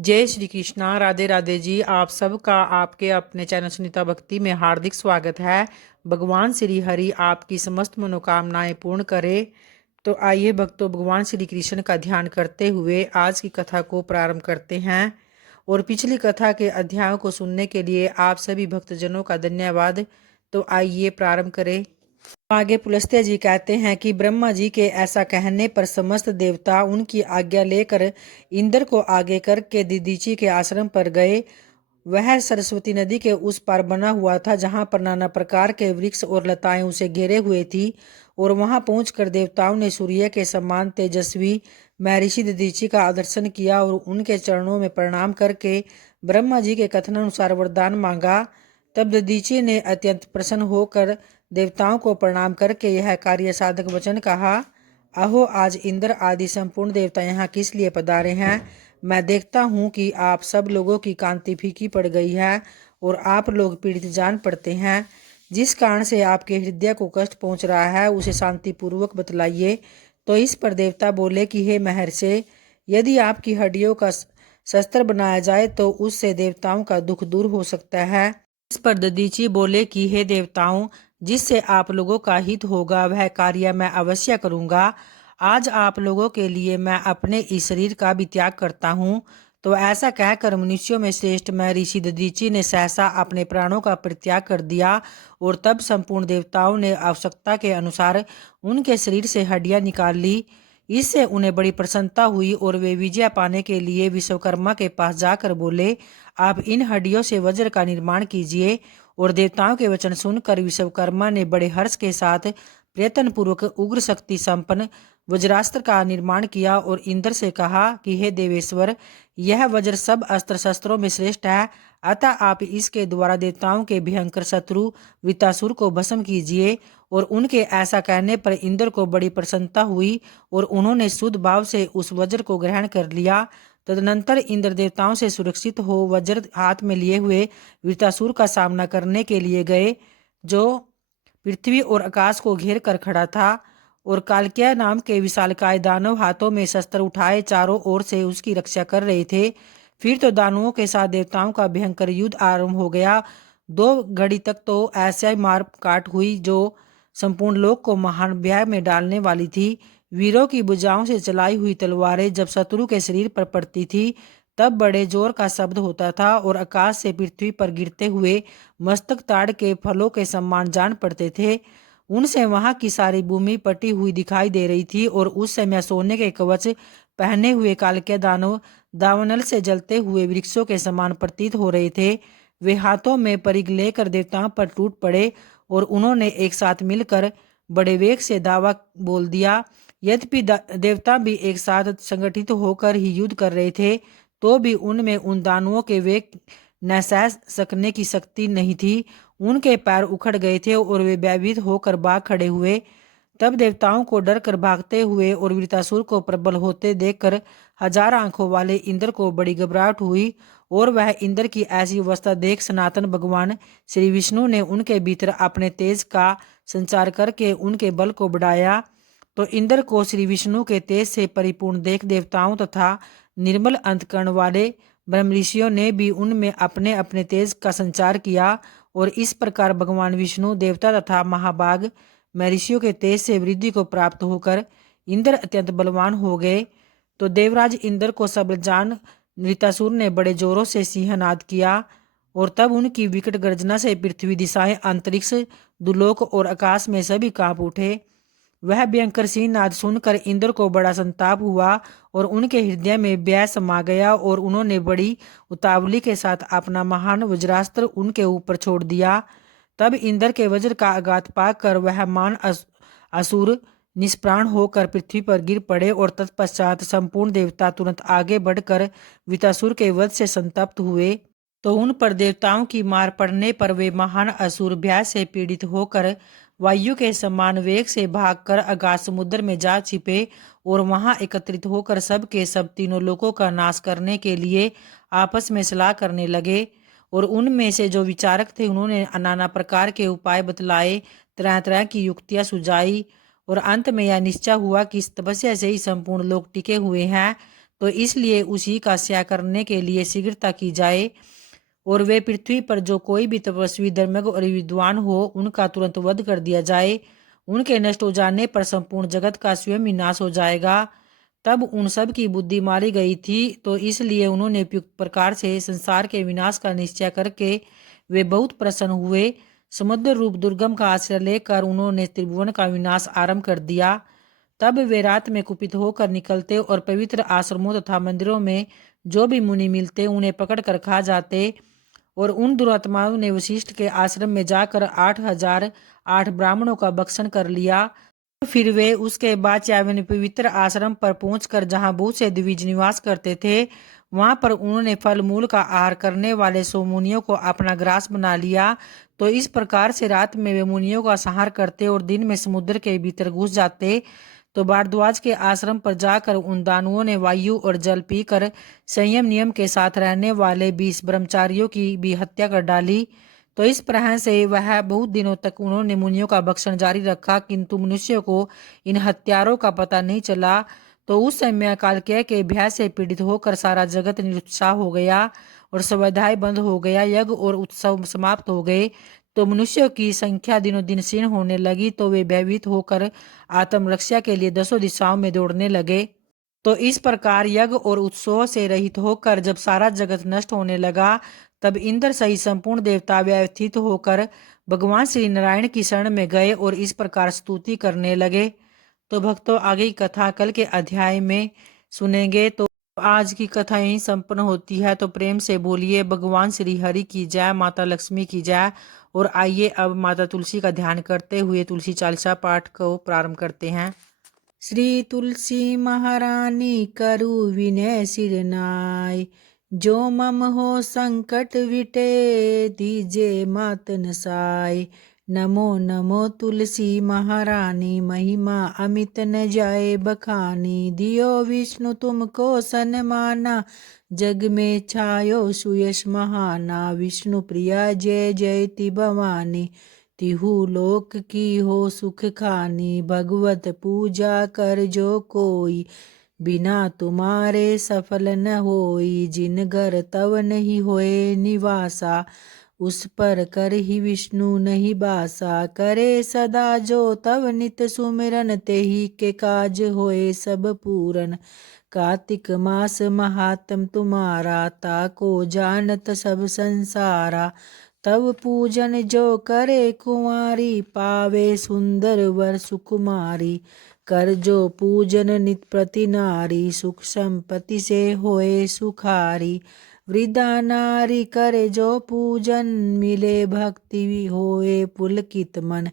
जय श्री कृष्णा। राधे राधे जी। आप सबका आपके अपने चैनल सुनीता भक्ति में हार्दिक स्वागत है। भगवान श्री हरि आपकी समस्त मनोकामनाएं पूर्ण करे। तो आइए भक्तों, भगवान श्री कृष्ण का ध्यान करते हुए आज की कथा को प्रारंभ करते हैं। और पिछली कथा के अध्यायों को सुनने के लिए आप सभी भक्तजनों का धन्यवाद। तो आइए प्रारंभ करें। आगे पुलस्त्य जी कहते हैं कि ब्रह्मा जी के ऐसा कहने पर समस्त देवता उनकी आज्ञा लेकर इंद्र को आगे करके दीदीची के आश्रम पर गए। वह सरस्वती नदी के उस पार बना हुआ था जहां पर नाना प्रकार के वृक्ष और लताएं उसे घेरे हुए थी। और वहां पहुंचकर देवताओं ने सूर्य के समान तेजस्वी महर्षि दीदीची का दर्शन किया और उनके चरणों में प्रणाम करके ब्रह्मा जी के कथनानुसार वरदान मांगा। तब ददीची ने अत्यंत प्रसन्न होकर देवताओं को प्रणाम करके यह कार्य साधक वचन कहा। अहो, आज इंद्र आदि संपूर्ण देवता यहाँ किस लिए पधारे हैं? मैं देखता हूँ कि आप सब लोगों की कांति फीकी पड़ गई है और आप लोग पीड़ित जान पड़ते हैं। जिस कारण से आपके हृदय को कष्ट पहुंच रहा है उसे शांतिपूर्वक बतलाइए। तो इस पर देवता बोले कि हे महर्षि, यदि आपकी हड्डियों का शस्त्र बनाया जाए तो उससे देवताओं का दुख दूर हो सकता है। इस पर ददीची बोले कि हे देवताओं, जिससे आप लोगों का हित होगा वह कार्य मैं अवश्य करूंगा। आज आप लोगों के लिए मैं अपने इस शरीर का भी त्याग करता हूँ। तो ऐसा कहकर मनुष्यों में श्रेष्ठ महर्षि ददीची ने सहसा अपने प्राणों का परित्याग कर दिया। और तब संपूर्ण देवताओं ने आवश्यकता के अनुसार उनके शरीर से हड्डियां निकाल ली। इससे उन्हें बड़ी प्रसन्नता हुई और वे विजय पाने के लिए विश्वकर्मा के पास जाकर बोले, आप इन हड्डियों से वज्र का निर्माण कीजिए। और देवताओं के वचन सुनकर विश्वकर्मा ने बड़े हर्ष के साथ प्रयत्न पूर्वक उग्र शक्ति संपन्न वज्रास्त्र का निर्माण किया और इंद्र से कहा कि हे देवेश्वर, यह वज्र सब अस्त्र शस्त्रों में श्रेष्ठ है, अतः आप इसके द्वारा देवताओं के भयंकर शत्रु वृतासुर को भस्म कीजिए। और उनके ऐसा कहने पर इंद्र को बड़ी प्रसन्नता हुई और उन्होंने शुद्ध भाव से उस वज्र को ग्रहण कर लिया। तदनंतर इंद्र देवताओं से सुरक्षित हो वज्र हाथ में लिए हुए वृतासुर का सामना करने के लिए गए, जो पृथ्वी और आकाश को घेर कर खड़ा था। और कालक्य नाम के विशालकाय दानव हाथों में शस्त्र उठाए चारों ओर से उसकी रक्षा कर रहे थे। फिर तो दानवों के साथ देवताओं का भयंकर युद्ध आरंभ हो गया। 2 घड़ी तक तो ऐसा मार काट हुई जो संपूर्ण लोक को महान भय में डालने वाली थी। वीरों की भुजाओं से चलाई हुई तलवारें जब शत्रु के शरीर पर पड़ती थी तब बड़े जोर का शब्द होता था और आकाश से पृथ्वी पर गिरते हुए मस्तक ताड़ के फलों के समान जान पड़ते थे। उनसे वहां की सारी भूमि पटी हुई दिखाई दे रही थी और उस समय सोने के कवच पहने हुए कालके दानव दावानल से जलते हुए वृक्षों के समान प्रतीत हो रहे थे। वे हाथों में परिग लेकर देवताओं पर टूट पड़े और उन्होंने एक साथ मिलकर बड़े वेग से दावा बोल दिया। यद्यपि देवता भी एक साथ संगठित होकर ही युद्ध कर रहे थे तो भी उनमें उन दानवों के वेग न सह सकने की शक्ति नहीं थी। उनके पैर उखड़ गए थे और वे भयभीत होकर भाग खड़े हुए। तब देवताओं को डर कर भागते हुए और वृतासुर को प्रबल होते देखकर 1000 आंखों वाले इंद्र को बड़ी घबराहट हुई। और वह इंद्र की ऐसी अवस्था देख सनातन भगवान श्री विष्णु ने उनके भीतर अपने तेज का संचार करके उनके बल को बढ़ाया। तो इंद्र को श्री विष्णु के तेज से परिपूर्ण देख देवताओं तथा निर्मल अंतकरण वाले ब्रह्म ऋषियों ने भी उनमें अपने अपने तेज का संचार किया। और इस प्रकार भगवान विष्णु देवता तथा महाभाग महर्षियों के तेज से वृद्धि को प्राप्त होकर इंद्र अत्यंत बलवान हो गए। तो देवराज इंद्र को सबल जान नृतासुर ने बड़े जोरों से सिंहनाद किया और तब उनकी विकट गर्जना से पृथ्वी दिशाएं अंतरिक्ष दुलोक और आकाश में सभी कांप उठे। वह भयंकर सिंहनाद सुनकर इंद्र को बड़ा संताप हुआ और उनके हृदय में भय समा गया और उन्होंने बड़ी उतावली के साथ अपना महान वज्रास्त्र उनके ऊपर छोड़ दिया। तब इंद्र के वज्र का आघात पाकर वह मान असुर निष्प्राण होकर पृथ्वी पर गिर पड़े और तत्पश्चात संपूर्ण देवता तुरंत आगे बढ़कर वितासुर के वध से संतप्त हुए। तो उन पर देवताओं की मार पड़ने पर वे महान असुर भय से पीड़ित होकर वायु के समान वेग से भागकर अगाध समुद्र में जा छिपे और वहां एकत्रित होकर सब के सब तीनों लोकों का नाश करने के लिए आपस में सलाह करने लगे। और उनमें से जो विचारक थे उन्होंने नाना प्रकार के उपाय बतलाए, तरह तरह की युक्तियां सुझाई और अंत में यह निश्चय हुआ कि इस तपस्या से ही संपूर्ण लोग टिके हुए हैं। तो इसलिए उसी का स्याह करने के लिए शीघ्रता की जाए, और वे पृथ्वी पर जो कोई भी तपस्वी, धर्मज्ञ और विद्वान हो उनका तुरंत वध कर दिया जाए। उनके नष्ट हो जाने पर संपूर्ण जगत का स्वयं विनाश हो जाएगा। तब उन सब की बुद्धि मारी गई थी, तो इसलिए उन्होंने उपयुक्त प्रकार से संसार के विनाश का निश्चय करके वे बहुत प्रसन्न हुए। समुद्र रूप दुर्गम का आश्रय लेकर उन्होंने त्रिभुवन का विनाश आरंभ कर दिया। तब वे रात में कुपित होकर निकलते और पवित्र आश्रमों तथा मंदिरों में जो भी मुनि मिलते उन्हें पकड़ कर खा जाते। और उन दुरात्माओं ने वशिष्ठ के आश्रम में जाकर 8,008 ब्राह्मणों का भक्षण कर लिया। फिर वे उसके बाद चावनी पवित्र आश्रम पर पहुंचकर जहां बहुत से द्विज निवास करते थे, वहां पर उन्होंने फल मूल का आहार करने वाले 100 मुनियों को अपना ग्रास बना लिया। तो इस प्रकार से रात में वे मुनियों का संहार करते और दिन में समुद्र के भीतर घुस जाते। तो भारद्वाज के आश्रम पर जाकर उन दानवों ने वायु और जल पीकर संयम नियम के साथ रहने वाले 20 ब्रह्मचारियों की भी हत्या कर डाली। तो इस प्रकार से वह बहुत दिनों तक उन्होंने मुनियों का भक्षण जारी रखा, किंतु मनुष्यों को इन हत्यारों का पता नहीं चला। तो उस समय कालकेय के भय से पीड़ित होकर सारा जगत निरुत्साह हो गया और स्वाध्याय बंद हो गया, यज्ञ और उत्सव समाप्त हो गए। तो मनुष्यों की संख्या दिनों दिन क्षीण होने लगी, तो वे भयभीत होकर आत्मरक्षा के लिए 10 दिशाओं में दौड़ने लगे। तो इस प्रकार यज्ञ और उत्सव से रहित होकर जब सारा जगत नष्ट होने लगा, तब इंद्र सहित संपूर्ण देवता व्यथित होकर भगवान श्री नारायण की शरण में गए और इस प्रकार स्तुति करने लगे। तो भक्तों, आगे की कथा कल के अध्याय में सुनेंगे। तो आज की कथा यहीं संपन्न होती है। तो प्रेम से बोलिए भगवान श्री हरि की जय, माता लक्ष्मी की जय। और आइए अब माता तुलसी का ध्यान करते हुए तुलसी चालीसा पाठ को प्रारंभ करते हैं। श्री तुलसी महारानी करु विनय सिर नाय, जो मम हो संकट विटे दीजे मात नसाय। नमो नमो तुलसी महारानी, महिमा अमित न जाए बखानी। दियो विष्णु तुमको सन्माना, जग में छायो सुयश महाना। विष्णु प्रिया जय जयति भवानी, तिहु लोक की हो सुख खानी। भगवत पूजा कर जो कोई, बिना तुम्हारे सफल न होई। जिन घर तव नहीं होए निवासा, उस पर कर ही विष्णु नहीं बासा। करे सदा जो तव नित सुमिरन, तेहि के काज होए सब पूरन। कार्तिक मास महात्म तुम्हारा, ताको जानत सब संसारा। तब पूजन जो करे कुंवारी, पावे सुंदर वर सुकुमारी। कर जो पूजन नित प्रति नारी, सुख संपत्ति से होए सुखारी। वृद्धा नारी करे जो पूजन, मिले भक्ति होए पुलकित मन।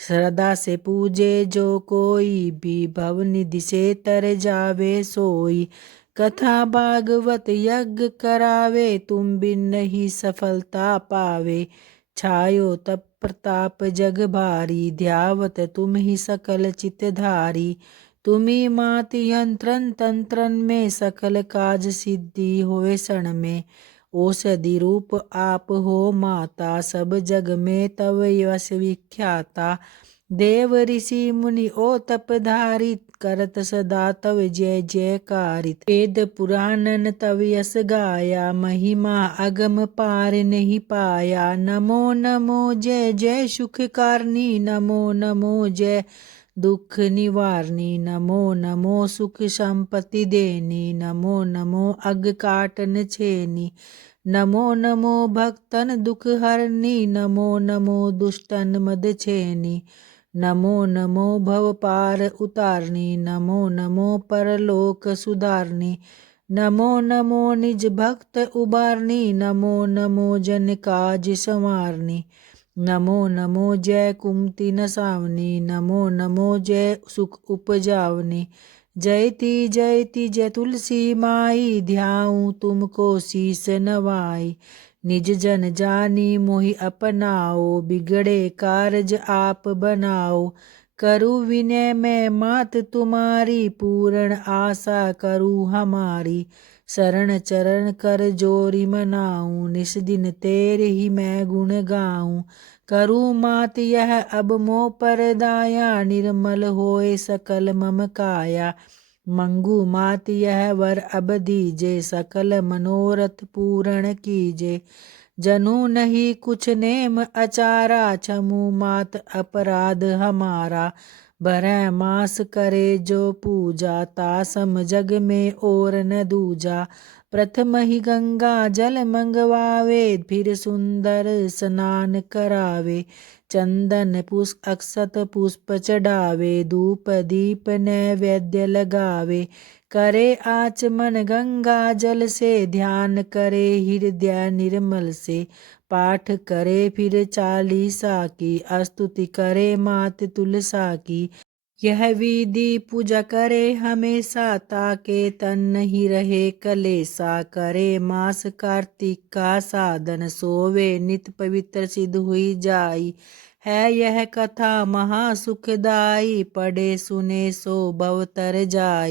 श्रद्धा से पूजे जो कोई, भी भव निधि से तर जावे सोई। कथा भागवत यज्ञ करावे, तुम बिन नहीं सफलता पावे। छायो तप प्रताप जग भारी, ध्यावत तुम ही सकल चित धारी। तुम्ही मात यंत्रन तंत्रन में, सकल काज सिद्धि होए क्षण में। औषधि रूप आप हो माता, सब जग में तव यश विख्याता। देव ऋषि मुनि ओ तपधारी, करत सदा तव जय जयकारित। वेद पुराणन तव यश गाया, महिमा अगम पार नहीं पाया। नमो नमो जय जय सुख कारनी, नमो नमो जय दुख निवारनी। नमो नमो सुख संपत्ति देनी, नमो नमो अग काटन छेनी। नमो नमो भक्तन दुख हरनी, नमो नमो दुष्टन मद छेनी। नमो नमो भव पार उतारनी, नमो नमो परलोक सुधारनी। नमो नमो निज भक्त उबारनी, नमो नमो जन काज संवारनी। नमो नमो जय कुमति नसावनी, नमो नमो जय सुख उपजावनी। जयति जयति जय तुलसी माई, ध्याऊं तुमको शीस नवाई। निज जन जानी मोहि अपनाओ, बिगड़े कारज आप बनाओ। करु विनय मैं मात तुम्हारी, पूर्ण आशा करु हमारी। शरण चरण कर जोरी मनाऊं, निस दिन तेरे ही मैं गुण गाऊं। करु मात यह अब मोह पर दाया, निर्मल होए सकल मम काया। मंगू मात यह वर अब दीजे, सकल मनोरथ पूर्ण कीजे। जनु नहीं कुछ नेम अचारा, छमु मात अपराध हमारा। भरह मास करे जो पूजा, तासम जग में और न दूजा। प्रथम ही गंगा जल मंगवावे, फिर सुंदर स्नान करावे। चंदन पुष्प अक्षत पुष्प चढ़ावे, धूप दीप नैवेद्य लगावे। करे आचमन गंगा जल से, ध्यान करे हृदय निर्मल से। पाठ करे फिर चालीसा की, स्तुति करे मात तुलसा की। यह विधि पूजा करे हमेशा, ताके तन नहीं रहे कलेसा। करे मास कार्तिक का साधन, सोवे नित पवित्र सिद्ध हुई जाई। है यह कथा महा सुखदाई, पढ़े सुने सो भव तर जाई।